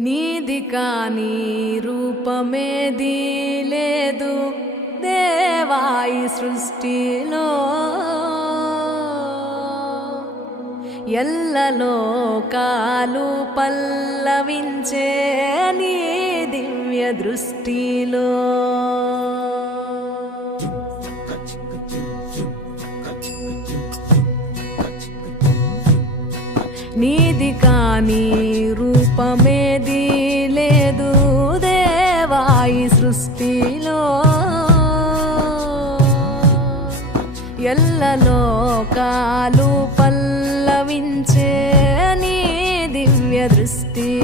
నీది కాని రూపమేది లేదు దేవాయి సృష్టిలో. ఎల్లలో కాలు పల్లవించే నీ దివ్య దృష్టిలో. నీది కాని రూపమేది లేదు దేవాయి సృష్టిలో. ఎల్ల లోకాలు పల్లవించే నీ దివ్య దృష్టి.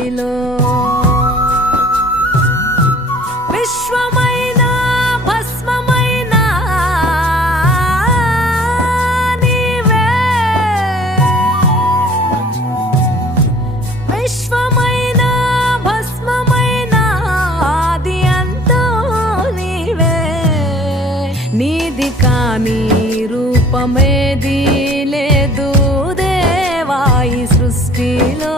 నీ రూపమేది లేదు దేవాయి సృష్టిలో.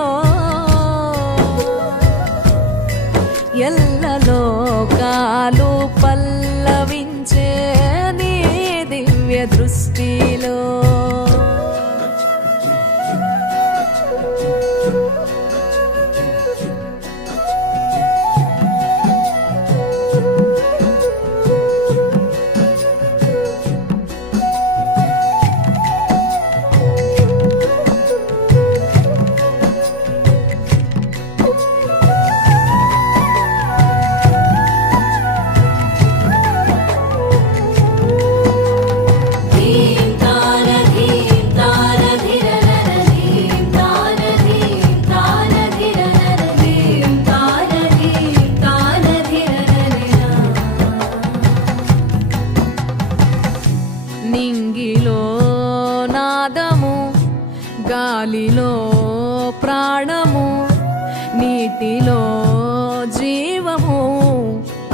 గాలిలో ప్రాణము నీటిలో జీవము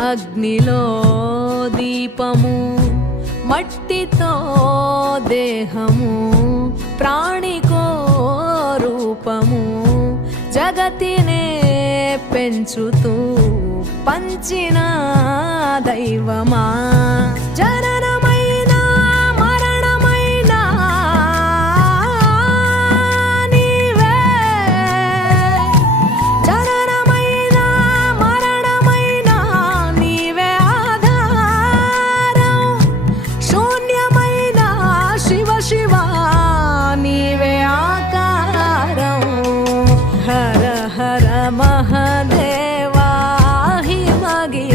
అగ్నిలో దీపము మట్టితో దేహము ప్రాణికో రూపము జగతినే పెంచుతూ పంచిన దైవమా? జననమైన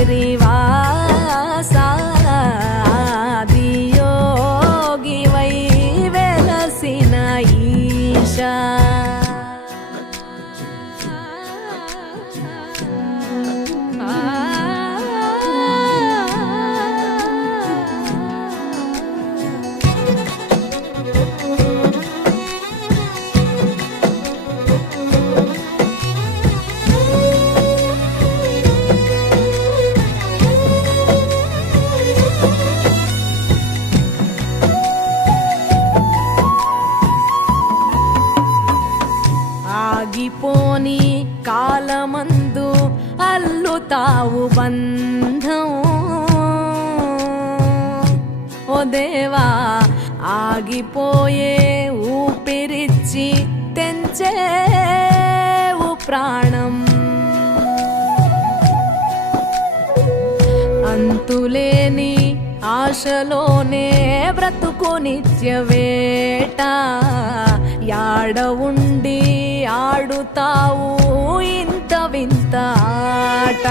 रे కాలమందు అల్లుతావు బంధం. ఓ దేవా ఆగిపోయే ఊపిరిచ్చి తెంచేవు ప్రాణం. అంతులేని ఆశలోనే బ్రతుకు నిత్య వేట. యాడ ఉండి ఆడుతావు ఇంత వింత ఆట.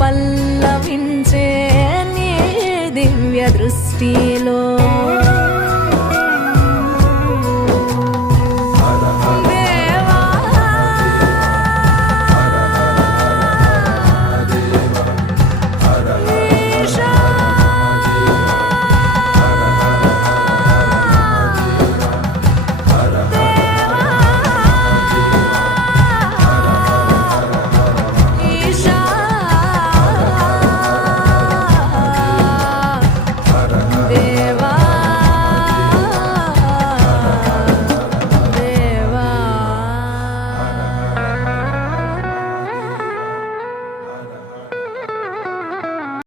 పల్లవించే నీ దివ్య దృష్టిలో.